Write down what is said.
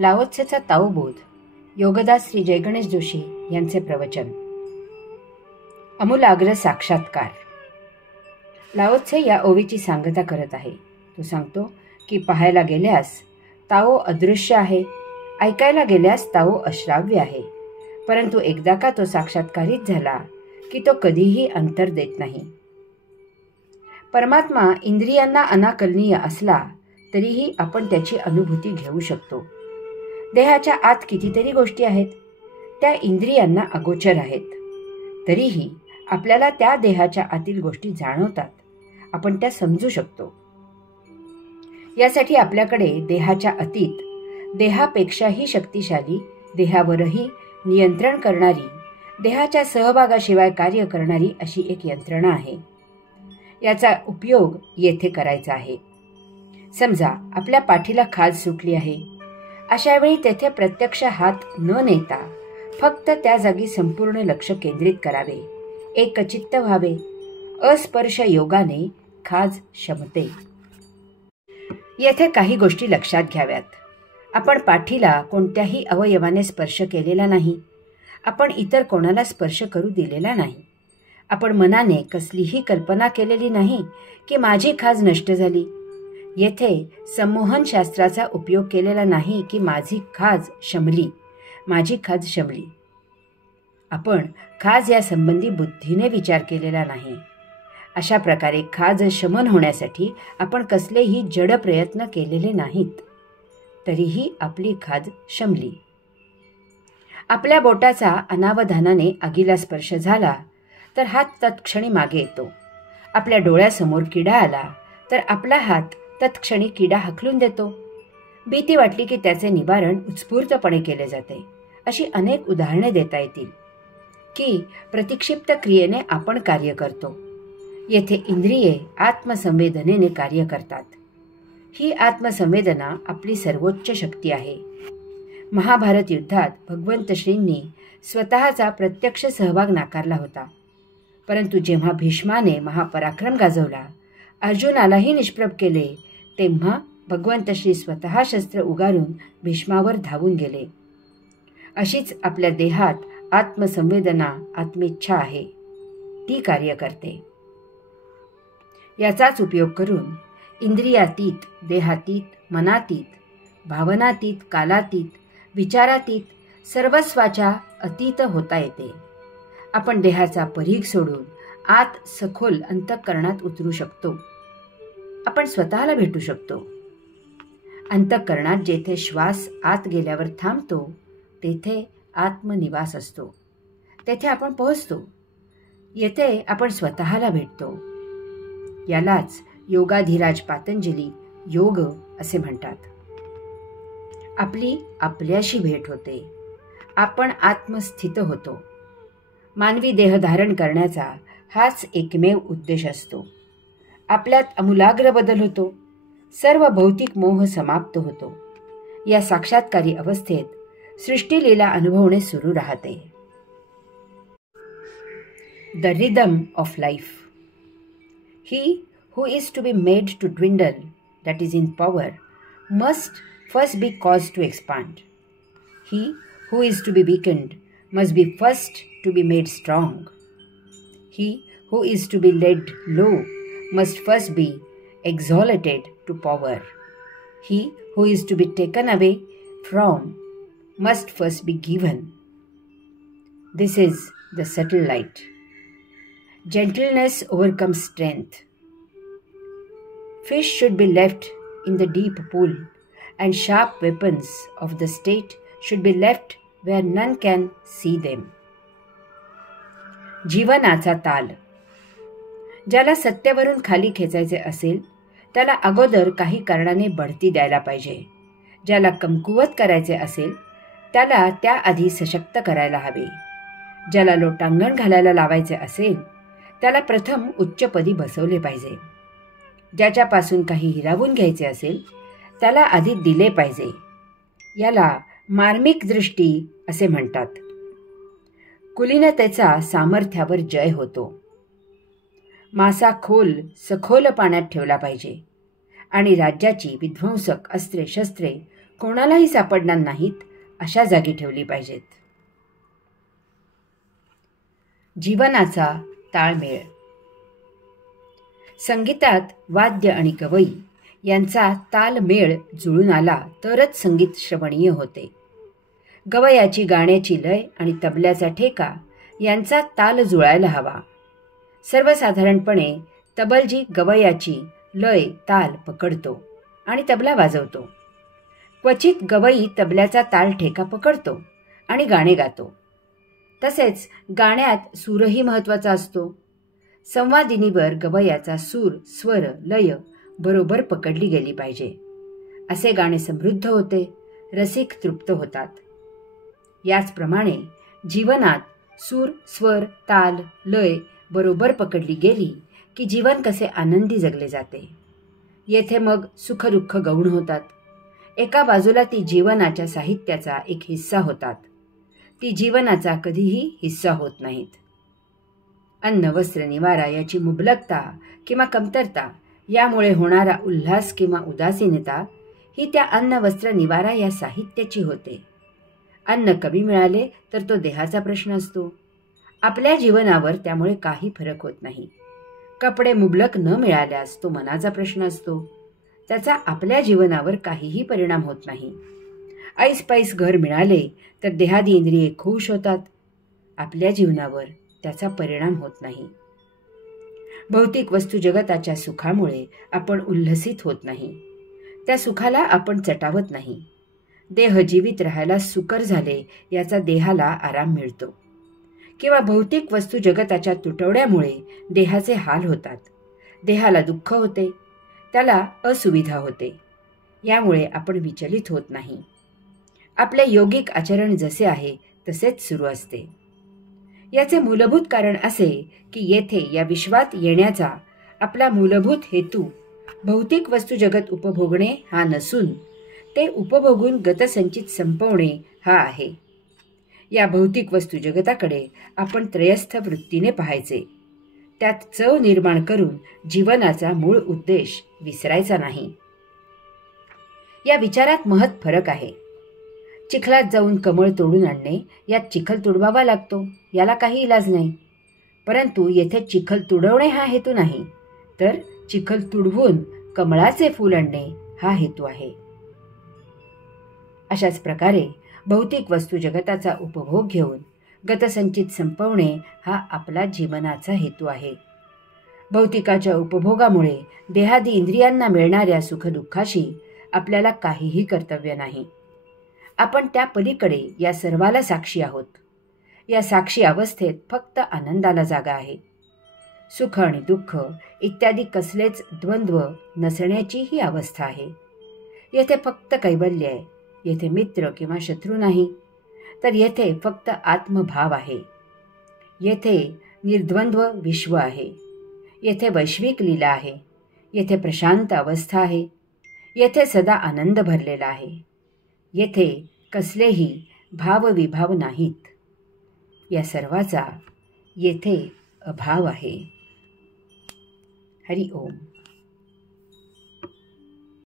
लाओ त्सेचा ताओबोध योगदास श्री जयगणेश जोशी यांचे प्रवचन. अमूलाग्र साक्षात्कार. लाओ त्से या ओवीची सांगता करत आहे. तो सांगतो की पाहायला गेल्यास ताओ अदृश्य आहे, ऐकायला गेल्यास ताओ अश्राव्य आहे, परंतु एकदा का तो साक्षात्कारित झाला की तो कधीही अंतर देत नाही. परमात्मा इंद्रियांना अनाकलनीय असला तरीही आपण त्याची अनुभूती घेऊ शकतो. देहाच्या आत कितीतरी गोष्टी आहेत, त्या इंद्रियांना अगोचर आहेत, तरीही आपल्याला त्या देहाच्या आतील गोष्टी जाणवतात, आपण त्या समजू शकतो. यासाठी आपल्याकडे देहाच्या अतीत, देहापेक्षाही शक्तिशाली, देहावरही नियंत्रण करणारी, देहाच्या सहभागाशिवाय कार्य करणारी अशी एक यंत्रणा आहे. याचा उपयोग येथे करायचा आहे. समजा आपल्या पाठीला खाज सुटली आहे. अशा वेळी तेथे प्रत्यक्ष हात न नेता फक्त त्या जागी संपूर्ण लक्ष केंद्रित करावे, एकचित्त व्हावे. अस्पर्श योगाने खाज शमते. येथे काही गोष्टी लक्षात घ्याव्यात. आपण पाठीला कोणत्याही अवयवाने स्पर्श केलेला नाही. आपण इतर कोणाला स्पर्श करू दिलेला नाही. आपण मनाने कसलीही कल्पना केलेली नाही की माझी खाज नष्ट झाली. येथे संमोहन शास्त्राचा उपयोग केलेला नाही की माझी खाज शमली, माझी खाज शमली. आपण खाज या संबंधी बुद्धीने विचार केलेला नाही. अशा प्रकारे खाज शमन होण्यासाठी आपण कसलेही जड प्रयत्न केलेले नाहीत, तरीही आपली खाज शमली. आपल्या बोटाचा अनावधानाने आगीला स्पर्श झाला तर हात तत्क्षणी मागे येतो. आपल्या डोळ्यासमोर किडा आला तर आपला हात तत्क्षणी किडा हकलून देतो. भीती वाटली की त्याचे निवारण उत्स्फूर्तपणे केले जाते. अशी अनेक उदाहरणे देता येतील की प्रतिक्षिप्त क्रियेने आपण कार्य करतो. येथे इंद्रिये आत्मसंवेदनेने कार्य करतात. ही आत्मसंवेदना आपली सर्वोच्च शक्ती आहे. महाभारत युद्धात भगवंत श्रींनी स्वतःचा प्रत्यक्ष सहभाग नाकारला होता, परंतु जेव्हा भीष्माने महापराक्रम गाजवला, अर्जुनालाही निष्प्रभ केले, तेव्हा भगवंत श्री स्वतः शस्त्र उगारून भीष्मावर धावून गेले. अशीच आपल्या देहात आत्मसंवेदना, आत्मेच्छा आहे. ती कार्य करते. याचाच उपयोग करून इंद्रियातीत, देहातीत, मनातीत, भावनातीत, कालातीत, विचारातीत सर्वस्वाच्या अतीत होता येते. आपण देहाचा परीघ सोडून आत सखोल अंतःकरणात उतरू शकतो. आपण स्वतःला भेटू शकतो. अंतःकरणात जेथे श्वास आत गेल्यावर थांबतो तेथे आत्मनिवास असतो. तेथे आपण पोहोचतो. येथे आपण स्वतःला भेटतो. यालाच योगाधिराज पातंजली योग असे म्हणतात. आपली आपल्याशी भेट होते. आपण आत्मस्थित होतो. मानवी देह धारण करण्याचा हाच एकमेव उद्देश असतो. आपल्यात अमूलाग्र बदल होतो. सर्व भौतिक मोह समाप्त होतो. या साक्षात्कारी अवस्थेत सृष्टीलीला अनुभवणे सुरू राहते. The rhythm of life. He who is to be made to dwindle, that is in power, must first be caused to expand. He who is to be weakened must be first to be made strong. He who is to be led low must first be exalted to power. He who is to be taken away from must first be given. This is the subtle light. Gentleness overcomes strength. Fish should be left in the deep pool, and sharp weapons of the state should be left where none can see them. जीवनाचा ताल. ज्याला सत्तेवरून खाली खेचायचे असेल त्याला अगोदर काही कारणाने बढती द्यायला पाहिजे. ज्याला कमकुवत करायचे असेल त्याला त्याआधी सशक्त करायला हवे. ज्याला लोटांगण घालायला लावायचे असेल त्याला प्रथम उच्चपदी बसवले पाहिजे. ज्याच्यापासून काही हिरावून घ्यायचे असेल त्याला आधी दिले पाहिजे. याला मार्मिक दृष्टी असे म्हणतात. कुलीनतेचा सामर्थ्यावर जय होतो. मासा सखोल पाण्यात ठेवला पाहिजे आणि राज्याची विध्वंसक अस्त्रे शस्त्रे कोणालाही सापडणार नाहीत अशा जागी ठेवली पाहिजेत. जीवनाचा ताळमेळ. संगीतात वाद्य आणि गवई यांचा तालमेळ जुळून आला तरच संगीत श्रवणीय होते. गवयाची गाण्याची लय आणि तबल्याचा ठेका यांचा ताल जुळायला हवा. सर्वसाधारणपणे तबलजी गवयाची लय ताल पकडतो आणि तबला वाजवतो. क्वचित गवई तबल्याचा ताल ठेका पकडतो आणि गाणे गातो. तसेच गाण्यात सूरही महत्त्वाचा असतो. संवादिनीवर गवयाचा सूर, स्वर, लय बरोबर पकडली गेली पाहिजे. असे गाणे समृद्ध होते, रसिक तृप्त होतात. याचप्रमाणे जीवनात सूर, स्वर, ताल, लय बरोबर पकडली गेली की जीवन कसे आनंदी जगले जाते. येथे मग सुखदुःख गौण होतात. एका बाजूला ती जीवनाच्या साहित्याचा एक हिस्सा होतात. ती जीवनाचा कधीही हिस्सा होत नाहीत. अन्न, वस्त्र, निवारा याची मुबलकता किंवा कमतरता यामुळे होणारा उल्हास किंवा उदासीनता ही त्या अन्न, वस्त्र, निवारा या साहित्याची होते. अन्न कमी मिळाले तर तो देहाचा प्रश्न असतो. आपल्या जीवनावर त्यामुळे काही फरक होत नाही. कपडे मुबलक न मिळाल्यास तो मनाचा प्रश्न असतो. त्याचा आपल्या जीवनावर काहीही परिणाम होत नाही. ऐसपैस घर मिळाले तर देहादी इंद्रिये खुश होतात. आपल्या जीवनावर त्याचा परिणाम होत नाही. भौतिक वस्तू जगताच्या सुखामुळे आपण उल्हसित होत नाही. त्या सुखाला आपण चटावत नाही. देह जीवित राहायला सुकर झाले याचा देहाला आराम मिळतो. किंवा भौतिक वस्तू जगताच्या तुटवड्यामुळे देहाचे हाल होतात. देहाला दुःख होते, त्याला असुविधा होते. यामुळे आपण विचलित होत नाही. आपले योगिक आचरण जसे आहे तसेच सुरू असते. याचे मूलभूत कारण असे की येथे या विश्वात येण्याचा आपला मूलभूत हेतू भौतिक वस्तू जगत उपभोगणे हा नसून ते उपभोगून गतसंचित संपवणे हा आहे. या भौतिक वस्तू जगताकडे आपण त्रयस्थ वृत्तीने पाहायचे. त्यात चव निर्माण करून जीवनाचा मूळ उद्देश विसरायचा नाही. या विचारात महत् फरक आहे. चिखलात जाऊन कमळ तोडून आणणे यात चिखल तुडवावा लागतो, याला काही इलाज नाही. परंतु येथे चिखल तुडवणे हा हेतू नाही, तर चिखल तुडवून कमळाचे फूल आणणे हा हेतू आहे. अशाच प्रकारे भौतिक वस्तू जगताचा उपभोग घेऊन गतसंचित संपवणे हा आपला जीवनाचा हेतू आहे. भौतिकाच्या उपभोगामुळे देहादी इंद्रियांना मिळणाऱ्या सुखदुःखाशी आपल्याला काहीही कर्तव्य नाही. आपण त्या पलीकडे या सर्वाला साक्षी आहोत. या साक्षी अवस्थेत फक्त आनंदाला जागा आहे. सुख आणि दुःख इत्यादी कसलेच द्वंद्व नसण्याची ही अवस्था आहे. येथे फक्त कैवल्य आहे. येथे मित्र किंवा शत्रू नाही, तर येथे फक्त आत्मभाव आहे. येथे निर्द्वंद्व विश्व आहे. येथे वैश्विक लीला आहे. येथे प्रशांत अवस्था आहे. येथे सदा आनंद भरलेला आहे. येथे कसलेही भावविभाव नाहीत. या सर्वाचा येथे अभाव आहे. हरि ओम.